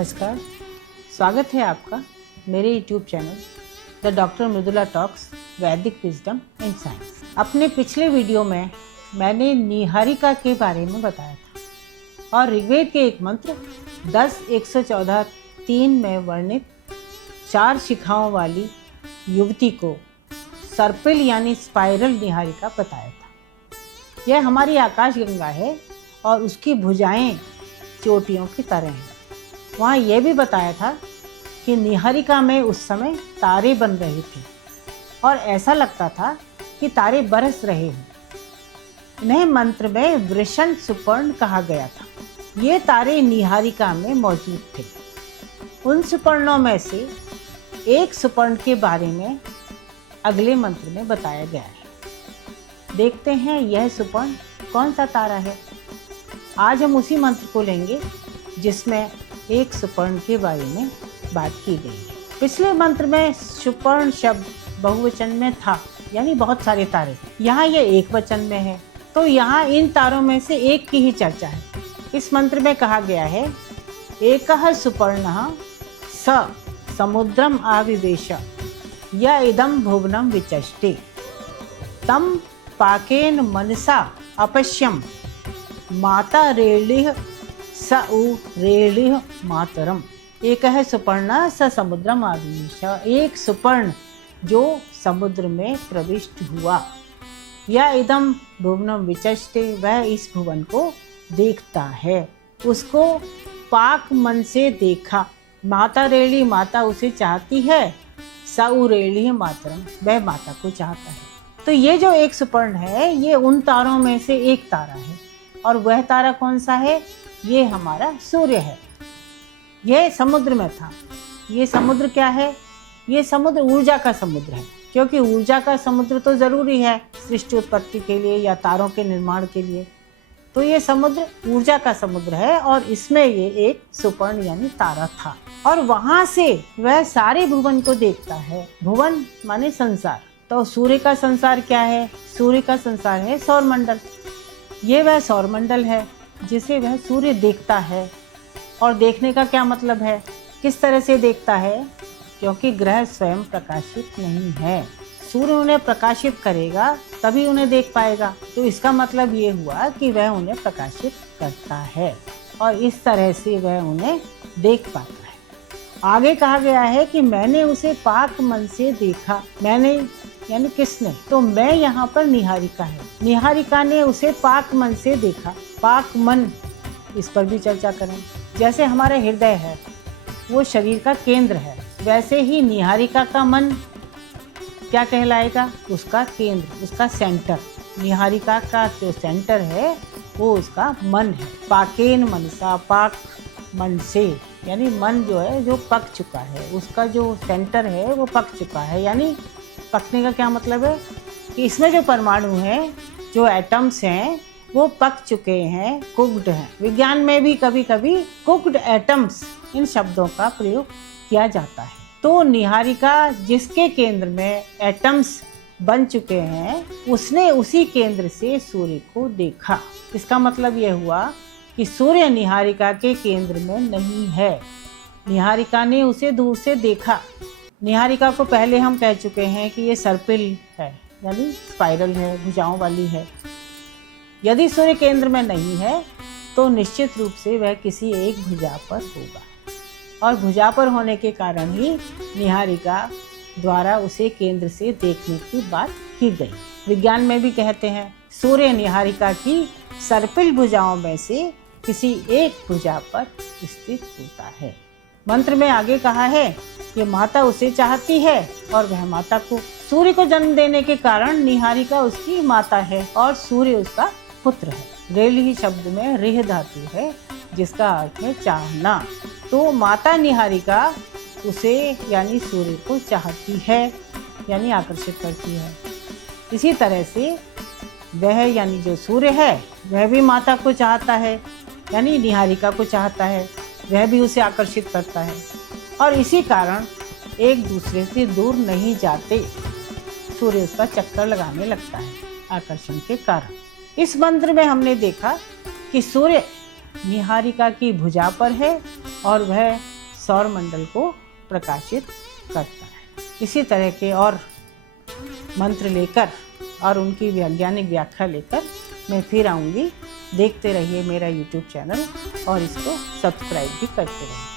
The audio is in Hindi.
नमस्कार, स्वागत है आपका मेरे YouTube channel the doctor Mridula talks वैदिक विजडम इन साइंस। अपने पिछले वीडियो में मैंने निहारिका के बारे में बताया था और ऋग्वेद के एक मंत्र 10:114:3 में वर्णित 4 शिखाओं वाली युवती को सर्पिल यानी स्पाइरल निहारिका बताया था। यह हमारी आकाशगंगा है और उसकी भुजाएं चोटियों की तरह हैं। वहाँ यह भी बताया था कि निहारिका में उस समय तारे बन रहे थे और ऐसा लगता था कि तारे बरस रहे हैं। इन्हें मंत्र में वृषण सुपर्ण कहा गया था। ये तारे निहारिका में मौजूद थे। उन सुपर्णों में से एक सुपर्ण के बारे में अगले मंत्र में बताया गया है। देखते हैं यह सुपर्ण कौन सा तारा है। आज हम उसी मंत्र को लेंगे जिसमें एक सुपर्ण के बारे में बात की गई है। पिछले मंत्र में सुपर्ण शब्द बहुवचन में था, यानी बहुत सारे तारे। यहाँ ये एक वचन में है, तो यहाँ इन तारों में से एक की ही चर्चा है। इस मंत्र में कहा गया है, एकः सुपर्णः स समुद्रम आविवेश य इदं भुवनं विचष्टे तम पाकेन मनसा अपश्यम माता रेलिह स उ रेलिह मातरम। एक है सुपर्ण स समुद्रम आविवेश, एक सुपर्ण जो समुद्र में प्रविष्ट हुआ। या इदम भुवनम विचष्टे, वह इस भुवन को देखता है, उसको पाक मन से देखा। माता रेली, माता उसे चाहती है। स उ रेलिह मातरम, वह माता को चाहता है। तो ये जो एक सुपर्ण है ये उन तारों में से एक तारा है। और वह तारा कौन सा है? ये हमारा सूर्य है। यह समुद्र में था। ये समुद्र क्या है? ये समुद्र ऊर्जा का समुद्र है, क्योंकि ऊर्जा का समुद्र तो ज़रूरी है सृष्टि उत्पत्ति के लिए या तारों के निर्माण के लिए। तो ये समुद्र ऊर्जा का समुद्र है और इसमें ये एक सुपर्ण यानी तारा था। और वहाँ से वह सारे भुवन को देखता है। भुवन माने संसार। तो सूर्य का संसार क्या है? सूर्य का संसार है सौरमंडल। ये वह सौरमंडल है जिसे वह सूर्य देखता है। और देखने का क्या मतलब है? किस तरह से देखता है? क्योंकि ग्रह स्वयं प्रकाशित नहीं है। सूर्य उन्हें प्रकाशित करेगा तभी उन्हें देख पाएगा। तो इसका मतलब ये हुआ कि वह उन्हें प्रकाशित करता है और इस तरह से वह उन्हें देख पाता है। आगे कहा गया है कि मैंने उसे पाक मन से देखा। मैंने यानी किसने? तो मैं यहाँ पर निहारिका है। निहारिका ने उसे पाक मन से देखा। पाक मन, इस पर भी चर्चा करें। जैसे हमारा हृदय है वो शरीर का केंद्र है, वैसे ही निहारिका का मन क्या कहलाएगा? उसका केंद्र, उसका सेंटर। निहारिका का जो सेंटर है वो उसका मन है। पाकेन मनसा, पाक मन से यानी मन जो है जो पक चुका है, उसका जो सेंटर है वो पक चुका है। यानी पकने का क्या मतलब है? कि इसमें जो परमाणु हैं, जो एटम्स हैं, वो पक चुके हैं, कुक्ड हैं। विज्ञान में भी कभी कभी कुक्ड एटम्स इन शब्दों का प्रयोग किया जाता है। तो निहारिका जिसके केंद्र में एटम्स बन चुके हैं, उसने उसी केंद्र से सूर्य को देखा। इसका मतलब यह हुआ कि सूर्य निहारिका के केंद्र में नहीं है। निहारिका ने उसे दूर से देखा। निहारिका को पहले हम कह चुके हैं कि ये सर्पिल है, यानी स्पाइरल है, भुजाओं वाली है। यदि सूर्य केंद्र में नहीं है तो निश्चित रूप से वह किसी एक भुजा पर होगा और भुजा पर होने के कारण ही निहारिका द्वारा उसे केंद्र से देखने की बात की गई। विज्ञान में भी कहते हैं सूर्य निहारिका की सर्पिल भुजाओं में से किसी एक भुजा पर स्थित होता है। मंत्र में आगे कहा है कि माता उसे चाहती है और वह माता को। सूर्य को जन्म देने के कारण निहारिका उसकी माता है और सूर्य उसका पुत्र है। रेलिह शब्द में रिह धातु है जिसका अर्थ है चाहना। तो माता निहारिका उसे यानी सूर्य को चाहती है, यानी आकर्षित करती है। इसी तरह से वह यानी जो सूर्य है वह भी माता को चाहता है, यानी निहारिका को चाहता है। वह भी उसे आकर्षित करता है और इसी कारण एक दूसरे से दूर नहीं जाते। सूर्य उसका चक्कर लगाने लगता है आकर्षण के कारण। इस मंत्र में हमने देखा कि सूर्य निहारिका की भुजा पर है और वह सौर मंडल को प्रकाशित करता है। इसी तरह के और मंत्र लेकर और उनकी वैज्ञानिक व्याख्या लेकर मैं फिर आऊँगी। देखते रहिए मेरा YouTube चैनल और इसको सब्सक्राइब भी करते रहिए।